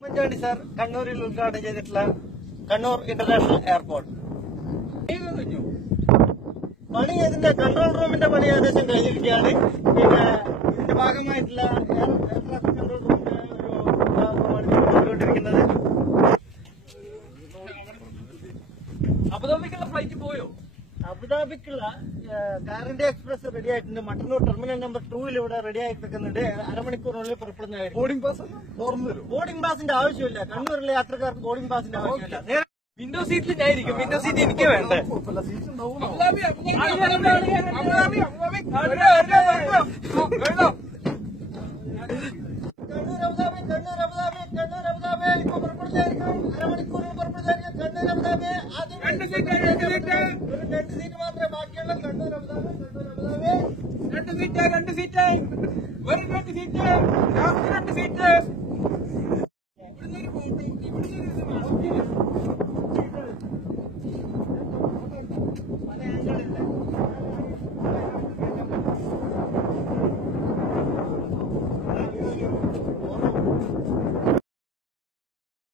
Oommen Chandy sir കണ്ണൂരിൽ ഉദ്ഘാടനം ചെയ്തിട്ടുള്ള കണ്ണൂർ ഇന്റർനാഷണൽ എയർപോർട്ട് പണി ഇതിന്റെ കൺട്രോൾ റൂമിന്റെ പണി ഏകദേശം കഴിഞ്ഞിരിക്കുകയാണ്. പിന്നെ ഇതിന്റെ ഭാഗമായിട്ടുള്ള എയർ ട്രാഫിക് കൺട്രോൾ റൂമിന്റെ ഒരു കൊണ്ടുകൊണ്ടിരിക്കുന്നത്. അബുദാബിക്കുള്ള ഫ്ലൈറ്റ് പോയോ? അബുദാബിക്കുള്ള കാറിന്റെ എക്സ്പ്രസ് റെഡി ആയിട്ടുണ്ട്. മട്ടന്നൂർ ടെർമിനൽ നമ്പർ 2 ഇവിടെ റെഡി ആയി നിൽക്കുന്നുണ്ട്. അരമണിക്കൂറിനുള്ളിൽ പുറപ്പെടുന്നതായിരിക്കും. ബോർഡിംഗ് പാസിന്റെ ആവശ്യമില്ല. കണ്ണൂരിലെ യാത്രക്കാർക്ക് ബോർഡിംഗ് പാസിന്റെ ആവശ്യമില്ല. വിൻഡോ സീറ്റിൽ ഞാനിരിക്കും. വിൻഡോ സീറ്റ് എനിക്ക് വേണ്ടേ? കണ്ണൂർ അബുദാബി ഇപ്പൊ പുറപ്പെടുന്നതായിരിക്കും. അരമണിക്കൂറിൽ പുറപ്പെടുന്നതായിരിക്കും. കണ്ണൂർ അബുദാബി ആദ്യം ഒരു 2 സീറ്റ് മാത്രമേ ബാക്കിയുള്ള കണ്ണൂർ അബുദാബി രണ്ട് സീറ്റ് ഒരു 2 സീറ്റ് 2 സീറ്റ്